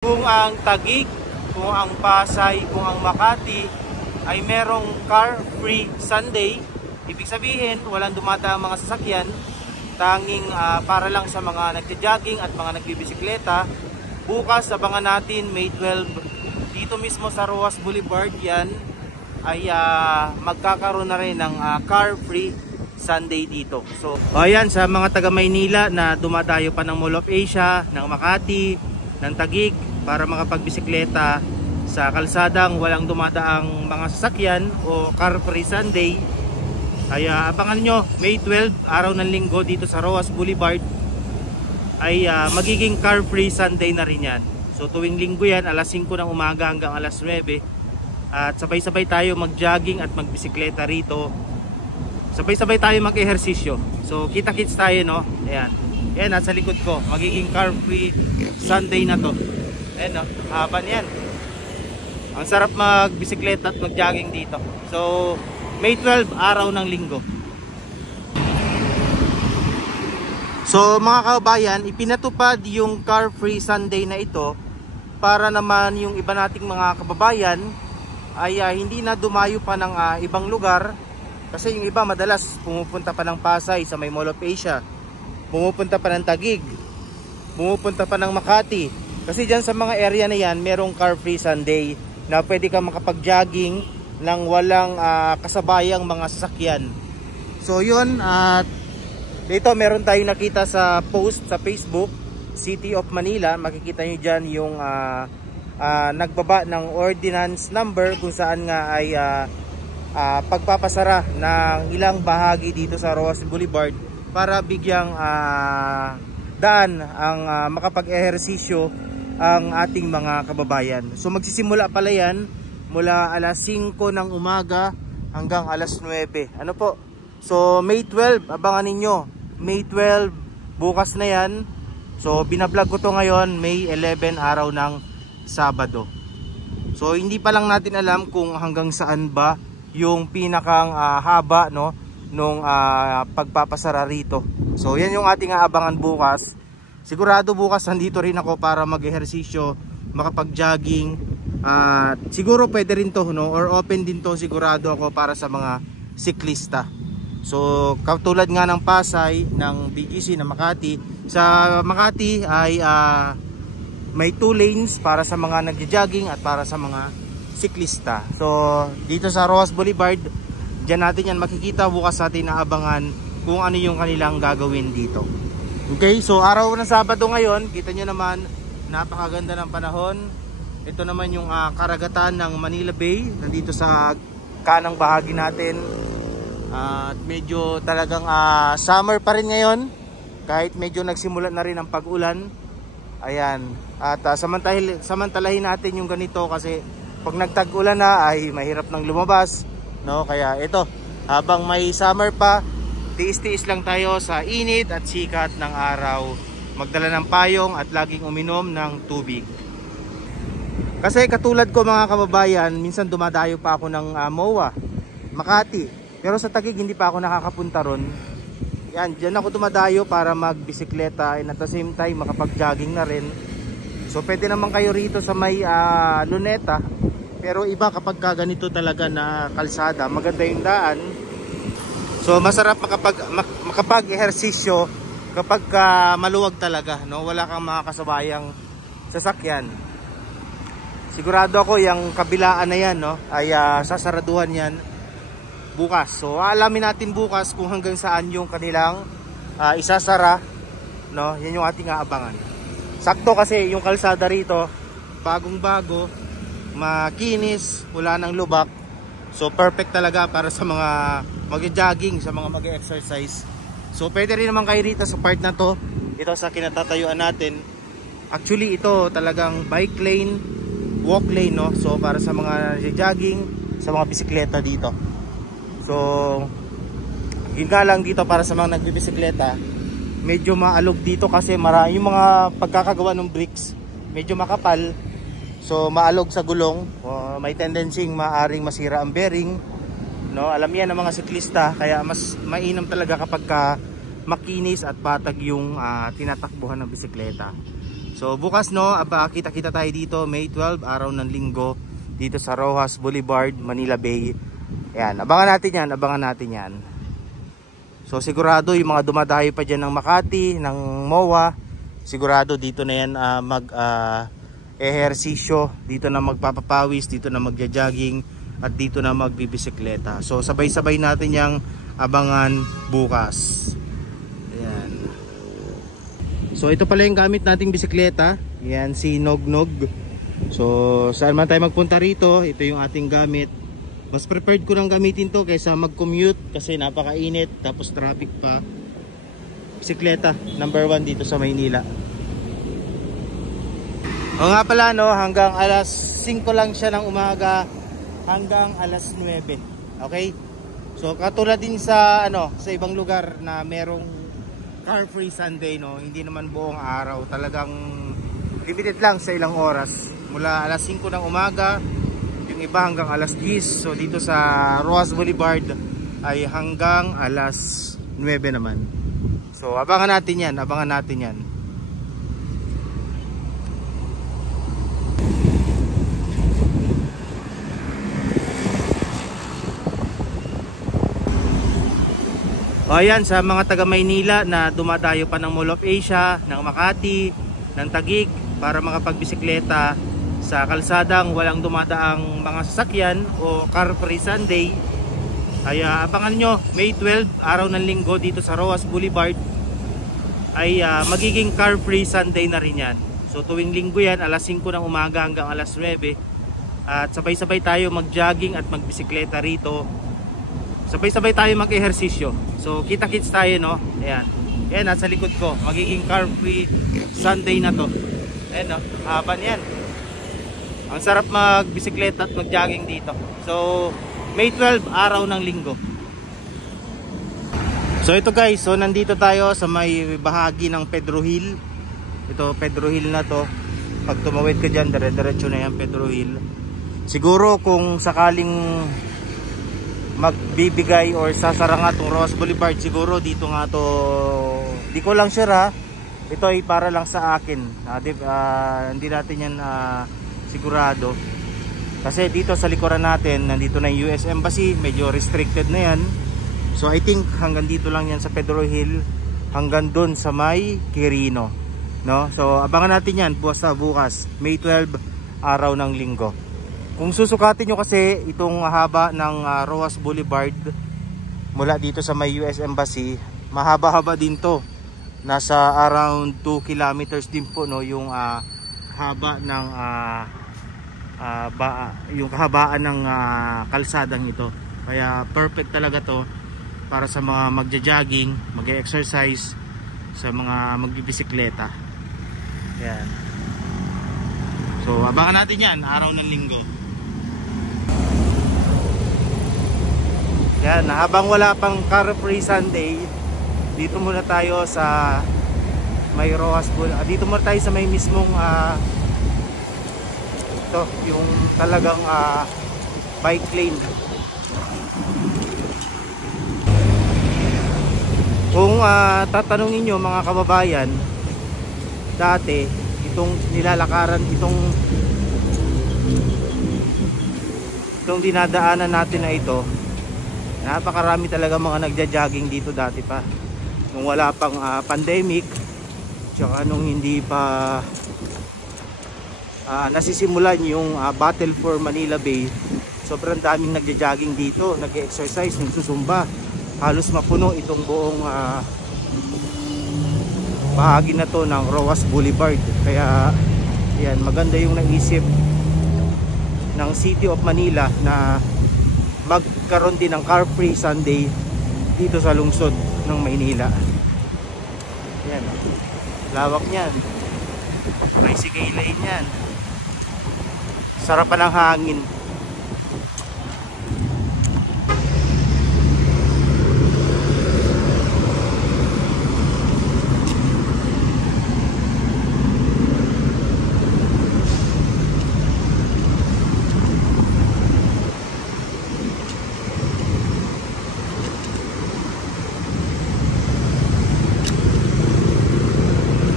Kung ang Taguig, kung ang Pasay, kung ang Makati ay merong car-free Sunday, ibig sabihin walang dumadaang mga sasakyan, tanging para lang sa mga nagja-jogging at mga nagbibisikleta. Bukas abangan natin May 12 dito mismo sa Roas Boulevard, yan ay magkakaroon na rin ng car-free Sunday dito. So ayan, sa mga taga Maynila na dumadayo pa ng Mall of Asia, ng Makati, ng Taguig para makapagbisikleta sa kalsadang walang dumadaang mga sasakyan o car-free Sunday, ay abangan nyo May 12, araw ng linggo dito sa Roas Boulevard ay magiging car-free Sunday na rin yan. So tuwing linggo yan, alas 5 ng umaga hanggang alas 9, at sabay-sabay tayo mag-jogging at magbisikleta rito. Sabay-sabay tayo mag-ehersisyo. So kita-kits tayo, no? Ayan. Ayan, nasa likod ko. Magiging car-free Sunday na to. Ayan, no? Haba niyan. Ang sarap magbisikleta at mag-jogging dito. So May 12, araw ng linggo. So mga kababayan, ipinatupad yung car-free Sunday na ito para naman yung iba nating mga kababayan ay hindi na dumayo pa ng ibang lugar. Kasi yung iba madalas pumupunta pa ng Pasay sa may Mall of Asia, pumupunta pa ng Taguig, pumupunta pa ng Makati. Kasi dyan sa mga area na yan, merong car-free Sunday na pwede kang makapag-jogging nang walang kasabayang mga sasakyan. So yun, at dito meron tayong nakita sa post sa Facebook, City of Manila. Makikita nyo dyan yung nagbaba ng ordinance number kung saan nga ay pagpapasara ng ilang bahagi dito sa Roas Boulevard para bigyang daan ang makapag-ehersisyo ang ating mga kababayan. So magsisimula pala yan mula alas 5 ng umaga hanggang alas 9. Ano po? So May 12, abangan ninyo. May 12, bukas na yan. So binablog ko to ngayon, May 11, araw ng Sabado. So hindi pa lang natin alam kung hanggang saan ba yung pinakang haba, no, nung pagpapasara rito. So yan yung ating aabangan bukas. Sigurado bukas nandito rin ako para mag-ehersisyo, makapag-jogging. Siguro pwede rin to, no, or open din to, sigurado ako, para sa mga siklista. So katulad nga ng Pasay, ng BGC, ng Makati. Sa Makati ay may 2 lanes para sa mga nagja-jogging at para sa mga siklista. So dito sa Roas Boulevard, dyan natin yan makikita. Bukas natin naabangan kung ano yung kanilang gagawin dito. Okay, so araw ng Sabado ngayon, kita nyo naman napakaganda ng panahon. Ito naman yung karagatan ng Manila Bay, nandito sa kanang bahagi natin. At medyo talagang summer pa rin ngayon, kahit medyo nagsimula na rin ang pag-ulan. Ayan, at samantalahin natin yung ganito kasi pag nagtag-ulan na ay mahirap nang lumabas, no? Kaya ito, habang may summer pa, tiis-tiis lang tayo sa init at sikat ng araw. Magdala ng payong at laging uminom ng tubig. Kasi katulad ko mga kababayan, minsan dumadayo pa ako ng MOA, Makati. Pero sa Taguig hindi pa ako nakakapunta ron. Yan, dyan ako dumadayo para magbisikleta and at the same time makapag-jogging na rin. So pwede naman kayo rito sa may Luneta. Pero iba kapag ganito talaga na kalsada, maganda yung daan. So masarap makapag-ehersisyo kapag maluwag talaga, no? Wala kang mga kasabayang sasakyan. Sigurado ako yung kabilaan na yan, no, ay sasaraduhan yan bukas. So alamin natin bukas kung hanggang saan yung kanilang isasara, no? Yan yung ating aabangan. Sakto kasi yung kalsada rito bagong-bago, makinis, wala nang lubak. So perfect talaga para sa mga mag-jogging, sa mga mag-exercise. So pwede rin naman kayo rito sa part na to. Ito sa kinatatayuan natin. Actually ito talagang bike lane, walk lane, no? So para sa mga jogging, sa mga bisikleta dito. So yun nga lang dito para sa mga nagbibisikleta, medyo maalog dito kasi marami yung mga pagkakagawa ng bricks, medyo makapal. So maalog sa gulong, may tendency maaring masira ang bearing, no? Alam yan ng mga siklista, kaya mas mainam talaga kapag makinis at patag yung tinatakbuhan ng bisikleta. So bukas no, kita-kita tayo dito May 12, araw ng linggo, dito sa Roxas Boulevard, Manila Bay. Ayan, abangan natin yan. So sigurado yung mga dumadayo pa dyan ng Makati, ng MOA, sigurado dito na yan ehersisyo, dito na magpapapawis, dito na magja-jogging, at dito na magbibisikleta. So sabay-sabay natin yung abangan bukas. Ayan. So ito pala yung gamit nating bisikleta. Yan si Nognog. So saan man tayo magpunta rito, ito yung ating gamit. Mas prepared ko nang gamitin to kaysa mag-commute kasi napakainit tapos traffic pa. Bisikleta number 1 dito sa Maynila. O nga pala no, hanggang alas 5 lang siya ng umaga hanggang alas 9. Okay? So katulad din sa sa ibang lugar na merong car free Sunday no, hindi naman buong araw, talagang limited lang sa ilang oras. Mula alas 5 ng umaga, yung iba hanggang alas 10. So dito sa Roxas Boulevard ay hanggang alas 9 naman. So abangan natin yan. O ayan, sa mga taga Maynila na dumadayo pa ng Mall of Asia, ng Makati, ng Taguig para makapagbisikleta sa kalsadang walang dumadaang mga sasakyan o car free Sunday, ay abangan nyo May 12, araw ng linggo, dito sa Roxas Boulevard ay magiging car free Sunday na rin yan. So tuwing linggo yan, alas 5 ng umaga hanggang alas 9, at sabay-sabay tayo mag-jogging at magbisikleta rito. Sabay-sabay tayo mag-ehersisyo. So kita-kits tayo no. Ayan. Ayan, nasa likod ko. Magiging car free Sunday na to. Ayan no, haba niyan. Ang sarap magbisikleta at mag-jogging dito. So May 12, araw ng linggo. So ito guys, so nandito tayo sa may bahagi ng Pedro Hill. Ito Pedro Hill na to. Pag tumawid ka dyan, dire-diretso na yan Pedro Hill. Siguro kung sakaling magbibigay or sasara nga itong Roxas Boulevard, siguro dito nga to, di ko lang sure ha, ito ay para lang sa akin, hindi natin yan sigurado kasi dito sa likuran natin nandito na yung US Embassy, medyo restricted na yan. So I think hanggang dito lang yan sa Pedro Hill, hanggang dun sa may Quirino no? So abangan natin yan bukas May 12, araw ng linggo. Kung susukatin nyo kasi itong haba ng Roxas Boulevard mula dito sa may US Embassy, mahaba-haba din to. Nasa around 2 kilometers din po no, yung haba ng yung kahabaan ng kalsadang ito. Kaya perfect talaga to para sa mga magja-jogging, mag-exercise, sa mga magbibisikleta. Yan. So abangan natin yan araw ng linggo. Yan, habang wala pang car free Sunday, dito muna tayo sa may Roxas Boulevard. Dito muna tayo sa may mismong ito, yung talagang bike lane. Kung tatanungin nyo mga kababayan, dati itong nilalakaran, itong dinadaanan natin na ito, napakarami talaga mga nagja-jogging dito dati pa nung wala pang pandemic, tsaka nung hindi pa nasisimulan yung Battle for Manila Bay. Sobrang daming nagja-jogging dito, nag-exercise, nagsusumba. Halos mapuno itong buong bahagi na to ng Roxas Boulevard. Kaya yan, maganda yung naisip ng City of Manila na magkaroon din ng car free Sunday dito sa lungsod ng Maynila. Yan, lawak niyan, tricycle lane yan, sarap pa ng hangin.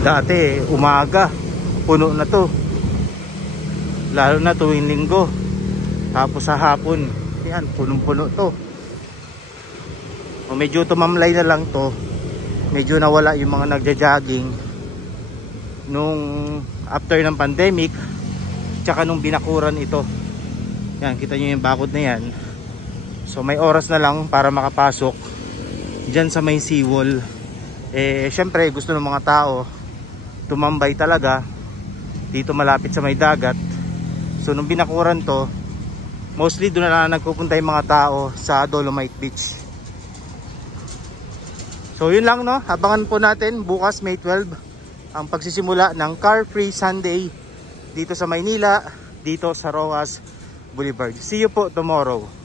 Dati umaga puno na to, lalo na tuwing linggo. Tapos sa hapon, yan, punong-puno to. O medyo tumamlay na lang to, medyo nawala yung mga nagja-jogging nung after ng pandemic, tsaka nung binakuran ito. Yan, kita nyo yung bakod na yan. So may oras na lang para makapasok dyan sa may seawall. Eh syempre gusto ng mga tao tumambay talaga dito malapit sa may dagat. So nung binakuran to, mostly doon na lang nagpupunta yung mga tao sa Dolomite Beach. So yun lang, no, abangan po natin bukas May 12 ang pagsisimula ng Car Free Sunday dito sa Maynila, dito sa Roxas Boulevard. See you po tomorrow.